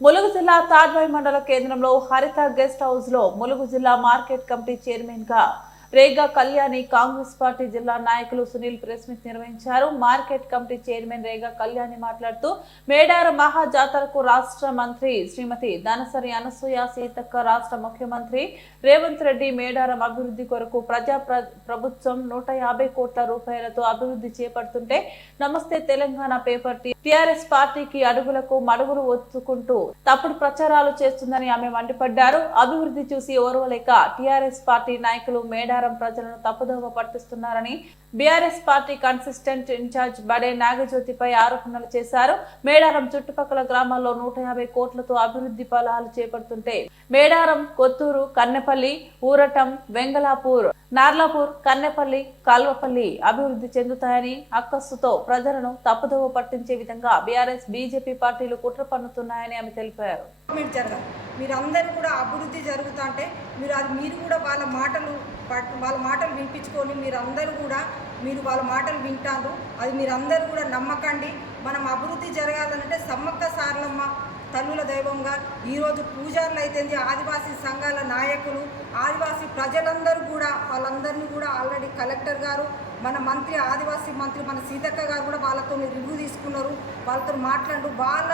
ములుగు జిల్లా తాడ్వాయి మండల కేంద్రంలో హరిత గెస్ట్ హౌస్లో ములుగు జిల్లా మార్కెట్ కమిటీ చైర్మన్గా రేగా కళ్యాణి కాంగ్రెస్ పార్టీ జిల్లా నాయకులు సునీల్ ప్రెస్ మీట్ నిర్వహించారు. Market committee chairman Rega Kalyani మాట్లాడుతూ మేడార మహా జాతరకు రాష్ట్ర మంత్రి శ్రీమతి దానసరి అనసూయ సీతక్క రాష్ట్ర ముఖ్యమంత్రి రేవంత్ రెడ్డి మేడారం అభివృద్ధి కొరకు ప్రజా ప్రభుత్వం నూట యాభై కోట్ల రూపాయలతో అభివృద్ధి చేపడుతుంటే నమస్తే తెలంగాణ పేపర్ టిఆర్ఎస్ పార్టీకి అడుగులకు మడుగులు ఒత్తుకుంటూ తప్పుడు ప్రచారాలు చేస్తుందని ఆమె మండిపడ్డారు. అభివృద్ధి చూసి ఓర్వలేక టిఆర్ఎస్ పార్టీ నాయకులు మేడార ప్రజలను తప్పుదోవ పట్టిస్తున్నారని BRS party consistent incharge Bade నాగజ్యోతిపై ఆరోపణలు చేశారు. మేడారం చుట్టుపక్కల గ్రామాల్లో నూట యాభై కోట్లతో అభివృద్ధి ఫలాలు చేపడుతుంటే మేడారం కొత్తూరు కన్నెపల్లి ఊరటం వెంగళాపూర్ నార్లాపూర్ కన్నెపల్లి కాల్వపల్లి అభివృద్ధి చెందుతాయని అక్కస్సుతో ప్రజలను తప్పుదోవ పట్టించే విధంగా బీఆర్ఎస్ బీజేపీ పార్టీలు కుట్ర పన్నుతున్నాయని ఆమె తెలిపారు. మీరందరూ కూడా అభివృద్ధి జరుగుతా అంటే మీరు అది మీరు కూడా వాళ్ళ మాటలు వాళ్ళ మాటలు వినిపించుకొని మీరందరూ కూడా మీరు వాళ్ళ మాటలు వింటారు. అది మీరందరూ కూడా నమ్మకండి. మనం అభివృద్ధి జరగాలంటే సమ్మక్క సారలమ్మ తల్లుల దైవంగా ఈరోజు పూజారులు అయితేంది ఆదివాసీ సంఘాల నాయకులు ఆదివాసీ ప్రజలందరూ కూడా వాళ్ళందరినీ కూడా ఆల్రెడీ కలెక్టర్ గారు మన మంత్రి ఆదివాసీ మంత్రి మన సీతక్క గారు కూడా వాళ్ళతో రివ్యూ తీసుకున్నారు. వాళ్ళతో మాట్లాడు వాళ్ళ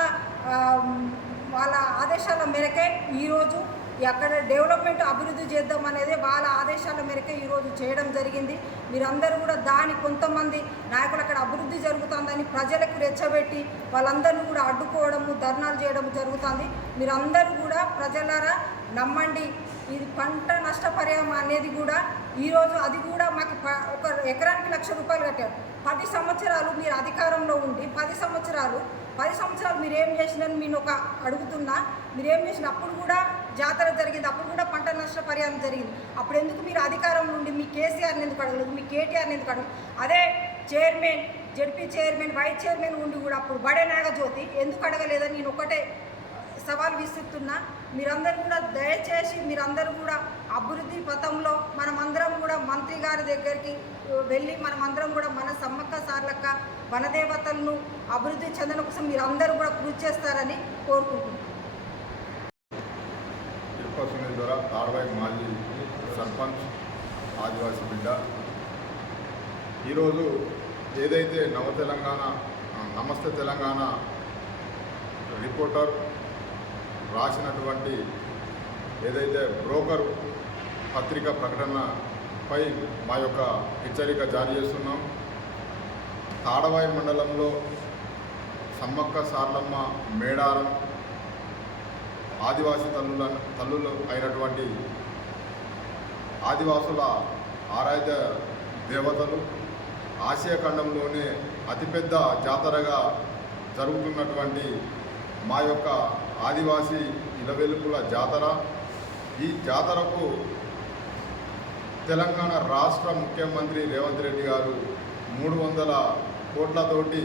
వాళ్ళ ఆదేశాల మేరకే ఈరోజు అక్కడ డెవలప్మెంట్ అభివృద్ధి చేద్దాం అనేది వాళ్ళ ఆదేశాల మేరకే ఈరోజు చేయడం జరిగింది. మీరందరూ కూడా దాని కొంతమంది నాయకులు అక్కడ అభివృద్ధి జరుగుతుందని ప్రజలకు రెచ్చబెట్టి వాళ్ళందరినీ కూడా అడ్డుకోవడము ధర్నాలు చేయడం జరుగుతుంది. మీరందరూ కూడా ప్రజలారా నమ్మండి. ఇది పంట నష్టపరిహారం అనేది కూడా ఈరోజు అది కూడా మాకు ఒక ఎకరానికి లక్ష రూపాయలు కట్టారు. పది సంవత్సరాలు మీరు అధికారంలో ఉండి పది సంవత్సరాలు పది సంవత్సరాలు మీరు ఏం చేసినని నేను ఒక అడుగుతున్నా. మీరు ఏం చేసిన అప్పుడు కూడా జాతర జరిగింది. అప్పుడు కూడా పంట నష్ట పరిహారం జరిగింది. అప్పుడు ఎందుకు మీరు అధికారంలో ఉండి మీ కేసీఆర్ని ఎందుకు అడగలేదు? మీ కేటీఆర్ని ఎందుకు అడగలేదు? అదే chairman ZP chairman vice chairman ఉండి కూడా అప్పుడు బడే నాగజ్యోతి ఎందుకు అడగలేదని నేను ఒకటే సవాల్ విసురుతున్నా. మీరందరూ కూడా దయచేసి మీరందరూ కూడా అభివృద్ధి పథంలో మనమందరం కూడా మంత్రి గారి దగ్గరికి వెళ్ళి మనమందరం కూడా మన సమ్మక్క సార్లక్క వనదేవతలను అభివృద్ధి చెందడం కోసం మీరందరూ కూడా కృషి చేస్తారని కోరుకుంటున్నాను. తిరుపతి ద్వారా తాడబాయి మాజీ సర్పంచ్ ఆదివాసీ బిడ్డ. ఈరోజు ఏదైతే నవ తెలంగాణ నమస్తే తెలంగాణ రిపోర్టర్ రాసినటువంటి ఏదైతే బ్రోకర్ పత్రిక ప్రకటనపై మా యొక్క హెచ్చరిక జారీ చేస్తున్నాం. తాడవాయి మండలంలో సమ్మక్క సార్లమ్మ మేడారం ఆదివాసీ తల్లుల తల్లులు అయినటువంటి ఆదివాసుల ఆరాధ్య దేవతలు ఆసియా ఖండంలోనే అతిపెద్ద జాతరగా జరుగుతున్నటువంటి మా యొక్క ఆదివాసీ ఇలవెలుపుల జాతర. ఈ జాతరకు తెలంగాణ రాష్ట్ర ముఖ్యమంత్రి రేవంత్ రెడ్డి గారు మూడు వందల కోట్లతోటి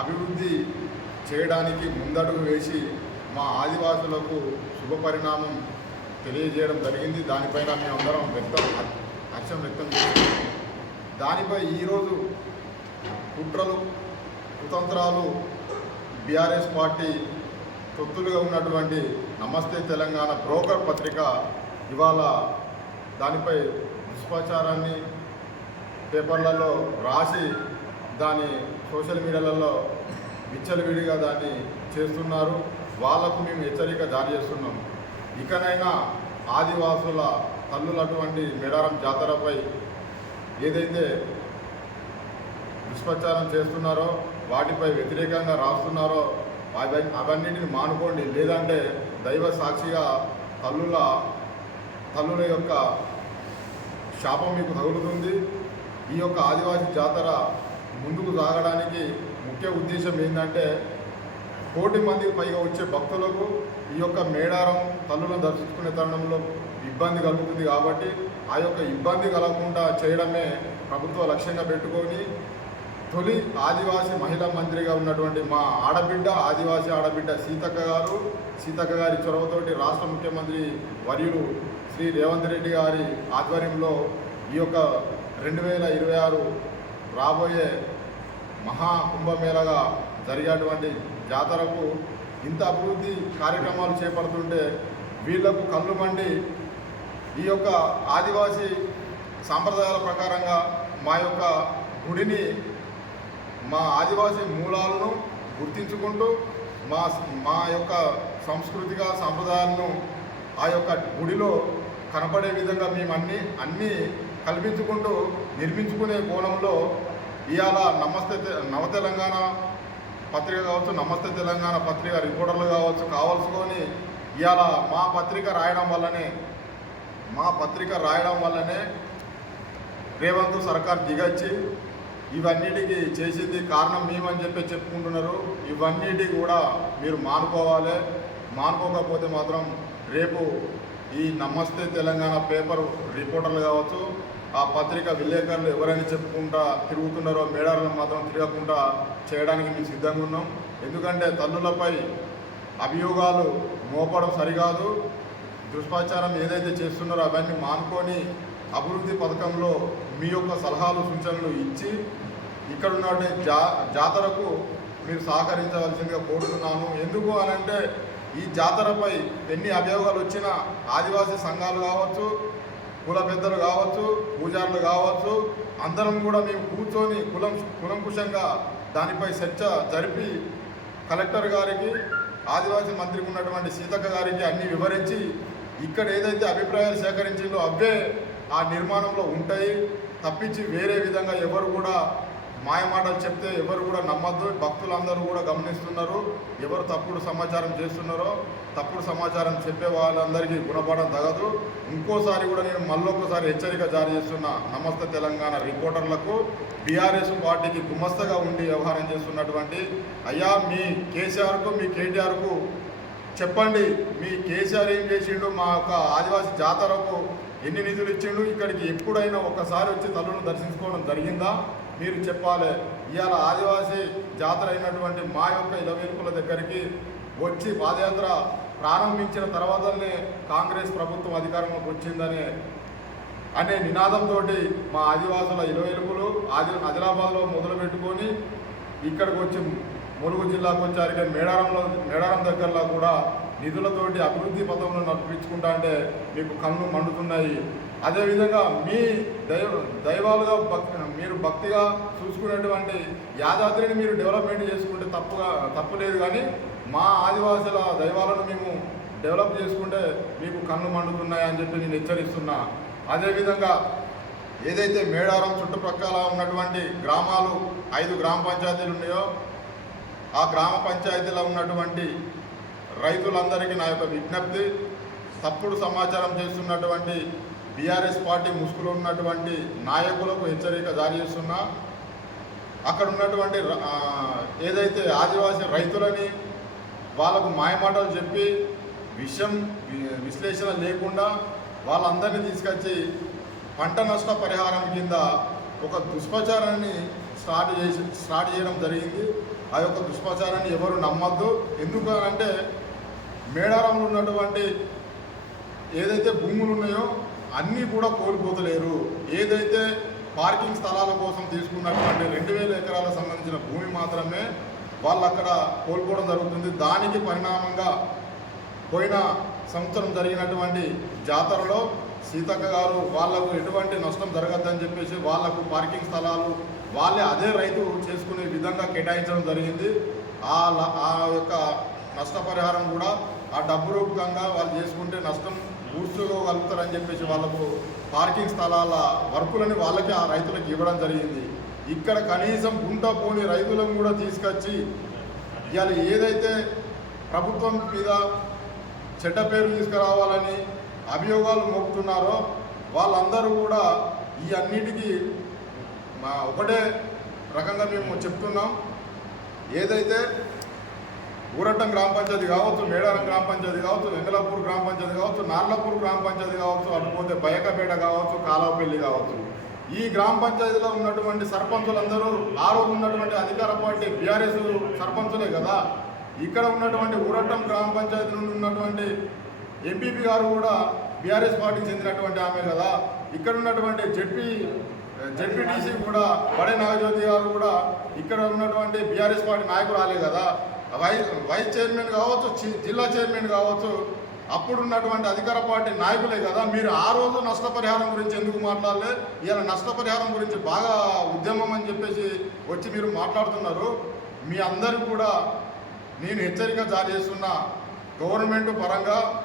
అభివృద్ధి చేయడానికి ముందడుగు వేసి మా ఆదివాసులకు శుభ పరిణామం తెలియజేయడం జరిగింది. దానిపైన మేమందరం వ్యక్తం హర్షం వ్యక్తం చేస్తున్నాం. దానిపై ఈరోజు కుట్రలు కుతంత్రాలు బీఆర్ఎస్ పార్టీ తొత్తులుగా ఉన్నటువంటి నమస్తే తెలంగాణ బ్రోకర్ పత్రిక ఇవాళ దానిపై దుష్ప్రచారాన్ని పేపర్లలో రాసి దాని సోషల్ మీడియాలలో విచ్చలవిడిగా దాన్ని చేస్తున్నారు. వాళ్ళకు మేము హెచ్చరిక జారీ చేస్తున్నాం. ఇకనైనా ఆదివాసుల తల్లులటువంటి మేడారం జాతరపై ఏదైతే దుష్ప్రచారం చేస్తున్నారో వాటిపై వ్యతిరేకంగా రాస్తున్నారో అవి అవన్నిటిని మానుకోండి. లేదంటే దైవ సాక్షిగా తల్లుల తల్లుల యొక్క శాపం మీకు తగులుతుంది. ఈ యొక్క ఆదివాసీ జాతర ముందుకు సాగడానికి ముఖ్య ఉద్దేశం ఏంటంటే కోటి మందికి పైగా వచ్చే భక్తులకు ఈ యొక్క మేడారం తల్లులను దర్శించుకునే తరుణంలో ఇబ్బంది కలుగుతుంది కాబట్టి ఆ యొక్క ఇబ్బంది కలగకుండా చేయడమే ప్రభుత్వ లక్ష్యంగా పెట్టుకొని తొలి ఆదివాసీ మహిళా మంత్రిగా ఉన్నటువంటి మా ఆడబిడ్డ ఆదివాసీ ఆడబిడ్డ సీతక్క గారు సీతక్క గారి చొరవతోటి రాష్ట్ర ముఖ్యమంత్రి వర్యుడు శ్రీ రేవంత్ రెడ్డి గారి ఆధ్వర్యంలో ఈ యొక్క రెండు వేల ఇరవై ఆరు రాబోయే మహా కుంభమేళగా జరిగేటువంటి జాతరకు ఇంత అభివృద్ధి కార్యక్రమాలు చేపడుతుంటే వీళ్ళకు కళ్ళు మండి ఈ యొక్క ఆదివాసీ సాంప్రదాయాల ప్రకారంగా మా యొక్క గుడిని మా ఆదివాసీ మూలాలను గుర్తించుకుంటూ మా మా యొక్క సాంస్కృతిక సాంప్రదాయాలను ఆ యొక్క గుడిలో కనపడే విధంగా మేము అన్ని అన్నీ కల్పించుకుంటూ నిర్మించుకునే కోణంలో ఇవాళ నమస్తే తె- నవ తెలంగాణ పత్రిక కావచ్చు నమస్తే తెలంగాణ పత్రిక రిపోర్టర్లు కావచ్చు కావాల్సుకొని ఇవాళ మా పత్రిక రాయడం వల్లనే మా పత్రిక రాయడం వల్లనే రేవంత్ సర్కార్ దిగచ్చి ఇవన్నిటికి చేసింది కారణం మేమని చెప్పి చెప్పుకుంటున్నారు. ఇవన్నిటి కూడా మీరు మానుకోవాలి. మానుకోకపోతే మాత్రం రేపు ఈ నమస్తే తెలంగాణ పేపర్ రిపోర్టర్లు కావచ్చు ఆ పత్రిక విలేకరులు ఎవరైనా చెప్పుకుంటా తిరుగుతున్నారో మేడాలను మాత్రం తిరగకుండా చేయడానికి మేము సిద్ధంగా ఉన్నాం. ఎందుకంటే తల్లులపై అభియోగాలు మోపడం సరికాదు. దుష్ప్రచారం ఏదైతే చేస్తున్నారో అవన్నీ మానుకొని అభివృద్ధి పథకంలో మీ యొక్క సలహాలు సూచనలు ఇచ్చి ఇక్కడ ఉన్న జా జాతరకు మీరు సహకరించవలసిందిగా కోరుతున్నాను. ఎందుకు అనంటే ఈ జాతరపై ఎన్ని అభియోగాలు వచ్చినా ఆదివాసీ సంఘాలు కావచ్చు కుల పెద్దలు కావచ్చు పూజారులు కావచ్చు అందరం కూడా మేము కూర్చొని కులం కులంకుశంగా దానిపై చర్చ జరిపి కలెక్టర్ గారికి ఆదివాసీ మంత్రికి ఉన్నటువంటి సీతక్క గారికి అన్ని వివరించి ఇక్కడ ఏదైతే అభిప్రాయాలు సేకరించిందో అవే ఆ నిర్మాణంలో ఉంటాయి. తప్పించి వేరే విధంగా ఎవరు కూడా మాయమాటలు చెప్తే ఎవరు కూడా నమ్మద్దు. భక్తులందరూ కూడా గమనిస్తున్నారు. ఎవరు తప్పుడు సమాచారం చేస్తున్నారో తప్పుడు సమాచారం చెప్పే వాళ్ళందరికీ గుణపడడం తగదు. ఇంకోసారి కూడా నేను మళ్ళొకసారి హెచ్చరిక జారీ చేస్తున్న. నమస్తే తెలంగాణ రిపోర్టర్లకు. బీఆర్ఎస్ పార్టీకి గుమస్తగా ఉండి వ్యవహారం చేస్తున్నటువంటి అయ్యా మీ కేసీఆర్కు మీ కేటీఆర్కు చెప్పండి. మీ కేసీఆర్ ఏం చేసిండు? మా యొక్క ఆదివాసీ జాతరకు ఎన్ని నిధులు ఇచ్చిండు? ఇక్కడికి ఎప్పుడైనా ఒక్కసారి వచ్చి తల్లును దర్శించుకోవడం జరిగిందా? మీరు చెప్పాలి. ఇవాళ ఆదివాసీ జాతర అయినటువంటి మా యొక్క ఇలవేల్పుల దగ్గరికి వచ్చి పాదయాత్ర ప్రారంభించిన తర్వాతనే కాంగ్రెస్ ప్రభుత్వం అధికారంలోకి వచ్చిందనే అనే నినాదంతో మా ఆదివాసుల ఇలవేలుపులు ఆది ఆదిలాబాద్లో మొదలుపెట్టుకొని ఇక్కడికి వచ్చి ములుగు జిల్లాకు వచ్చారు మేడారంలో మేడారం దగ్గరలో కూడా నిధులతోటి అభివృద్ధి పథంలో నడిపించుకుంటా అంటే మీకు కళ్ళు మండుతున్నాయి. అదేవిధంగా మీ దైవ దైవాలుగా భక్ మీరు భక్తిగా చూసుకునేటువంటి యాదాద్రిని మీరు డెవలప్మెంట్ చేసుకుంటే తప్పుగా తప్పులేదు కానీ మా ఆదివాసుల దైవాలను మేము డెవలప్ చేసుకుంటే మీకు కన్ను మండుతున్నాయని చెప్పి నేను హెచ్చరిస్తున్నా. అదేవిధంగా ఏదైతే మేడారం చుట్టుప్రక్కల ఉన్నటువంటి గ్రామాలు ఐదు గ్రామ పంచాయతీలు ఉన్నాయో ఆ గ్రామ పంచాయతీలో ఉన్నటువంటి రైతులందరికీ నా యొక్క విజ్ఞప్తి తప్పుడు సమాచారం చేస్తున్నటువంటి బీఆర్ఎస్ పార్టీ ముసుగులో ఉన్నటువంటి నాయకులకు హెచ్చరిక జారీ చేస్తున్నా. అక్కడ ఉన్నటువంటి ఏదైతే ఆదివాసీ రైతులని వాళ్ళకు మాయమాటలు చెప్పి విషయం విశ్లేషణ లేకుండా వాళ్ళందరినీ తీసుకొచ్చి పంట నష్ట పరిహారం కింద ఒక దుష్ప్రచారాన్ని స్టార్ట్ చేసి స్టార్ట్ చేయడం జరిగింది. ఆ యొక్క దుష్ప్రచారాన్ని ఎవరు నమ్మద్దు. ఎందుకు అంటే మేడారంలో ఉన్నటువంటి ఏదైతే భూములు ఉన్నాయో అన్నీ కూడా కోల్పోతలేరు. ఏదైతే పార్కింగ్ స్థలాల కోసం తీసుకున్నటువంటి రెండు వేల ఎకరాలకు సంబంధించిన భూమి మాత్రమే వాళ్ళు అక్కడ కోల్పోవడం జరుగుతుంది. దానికి పరిణామంగా పోయిన సంవత్సరం జరిగినటువంటి జాతరలో సీతక్క గారు వాళ్ళకు ఎటువంటి నష్టం జరగద్దని చెప్పేసి వాళ్ళకు పార్కింగ్ స్థలాలు వాళ్ళే అదే రైతు చేసుకునే విధంగా కేటాయించడం జరిగింది. ఆ ల- ఆ యొక్క నష్టపరిహారం కూడా ఆ డబ్బు రూపకంగా వాళ్ళు చేసుకుంటే నష్టం ఊడ్చుకోగలుగుతారని చెప్పేసి వాళ్ళకు పార్కింగ్ స్థలాల వర్కులని వాళ్ళకి ఆ రైతులకు ఇవ్వడం జరిగింది. ఇక్కడ కనీసం గుంట పోని రైతులను కూడా తీసుకొచ్చి ఇవాళ ఏదైతే ప్రభుత్వం మీద చెడ్డ పేరు తీసుకురావాలని అభియోగాలు మోపుతున్నారో వాళ్ళందరూ కూడా ఈ అన్నిటికీ మా ఒకటే రకంగా మేము చెప్తున్నాం. ఏదైతే ఊరట్టం గ్రామ పంచాయతీ కావచ్చు మేడారం గ్రామ పంచాయతీ కావచ్చు వెంగళపూర్ గ్రామ పంచాయతీ కావచ్చు నార్లపూర్ గ్రామ పంచాయతీ కావచ్చు అటుపోతే బయకపేట కావచ్చు కాలవపల్లి కావచ్చు. ఈ గ్రామ పంచాయతీలో ఉన్నటువంటి సర్పంచులందరూ ఆ రోజు ఉన్నటువంటి అధికార పార్టీ బీఆర్ఎస్ సర్పంచులే కదా. ఇక్కడ ఉన్నటువంటి ఊరట్టం గ్రామ పంచాయతీ నుండి ఉన్నటువంటి ఎంపీపీ గారు కూడా బీఆర్ఎస్ పార్టీకి చెందినటువంటి ఆమె కదా. ఇక్కడ ఉన్నటువంటి జెడ్పీ జడ్పీటీసీ కూడా బడే నాగజ్యోతి గారు కూడా ఇక్కడ ఉన్నటువంటి బీఆర్ఎస్ పార్టీ నాయకురాలే కదా. వైస్ వైస్ చైర్మన్ కావచ్చు చి- జిల్లా చైర్మన్ కావచ్చు అప్పుడున్నటువంటి అధికార పార్టీ నాయకులే కదా. మీరు ఆ రోజు నష్టపరిహారం గురించి ఎందుకు మాట్లాడలే? ఇలా నష్టపరిహారం గురించి బాగా ఉద్యమం అని చెప్పేసి వచ్చి మీరు మాట్లాడుతున్నారు. మీ అందరికి కూడా నేను హెచ్చరిక జారీ చేస్తున్న. గవర్నమెంట్ పరంగా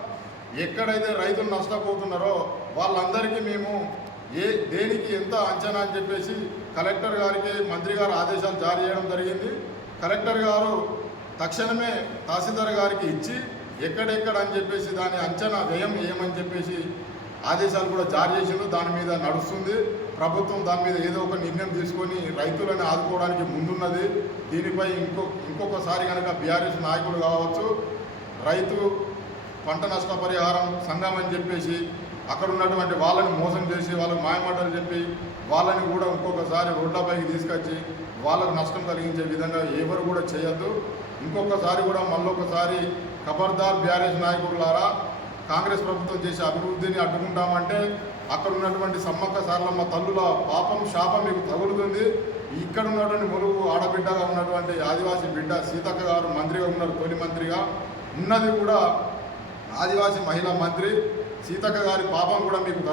ఎక్కడైతే రైతులు నష్టపోతున్నారో వాళ్ళందరికీ మేము ఏ దేనికి ఎంత అంచనా అని చెప్పేసి కలెక్టర్ గారికి మంత్రి గారు ఆదేశాలు జారీ చేయడం జరిగింది. కలెక్టర్ గారు తక్షణమే తహసీల్దార్ గారికి ఇచ్చి ఎక్కడెక్కడ అని చెప్పేసి దాని అంచనా వ్యయం ఏమని చెప్పేసి ఆదేశాలు కూడా జారీ చేసిండు. దాని మీద నడుస్తుంది. ప్రభుత్వం దాని మీద ఏదో ఒక నిర్ణయం తీసుకొని రైతులను ఆదుకోవడానికి ముందున్నది. దీనిపై ఇంకో ఇంకొకసారి కనుక బీఆర్ఎస్ నాయకులు కావచ్చు రైతు పంట నష్టపరిహారం సంఘం అని చెప్పేసి అక్కడ ఉన్నటువంటి వాళ్ళని మోసం చేసి వాళ్ళకు మాయమాటలు చెప్పి వాళ్ళని కూడా ఇంకొకసారి రోడ్లపైకి తీసుకొచ్చి వాళ్ళకు నష్టం కలిగించే విధంగా ఎవరు కూడా చేయొద్దు. ఇంకొకసారి కూడా మళ్ళొకసారి ఖబర్దార్ బీఆర్ఎస్ నాయకులారా కాంగ్రెస్ ప్రభుత్వం చేసే అభివృద్ధిని అడ్డుకుంటామంటే అక్కడ ఉన్నటువంటి సమ్మక్క సార్లమ్మ తల్లుల పాపం శాపం మీకు తగులుతుంది. ఇక్కడ ఉన్నటువంటి ములుగు ఆడబిడ్డగా ఉన్నటువంటి ఆదివాసీ బిడ్డ సీతక్క గారు మంత్రిగా ఉన్నారు తొలి మంత్రిగా. ఉన్నది కూడా ఆదివాసీ మహిళా మంత్రి. సీతక్క గారి పాపం కూడా మీకు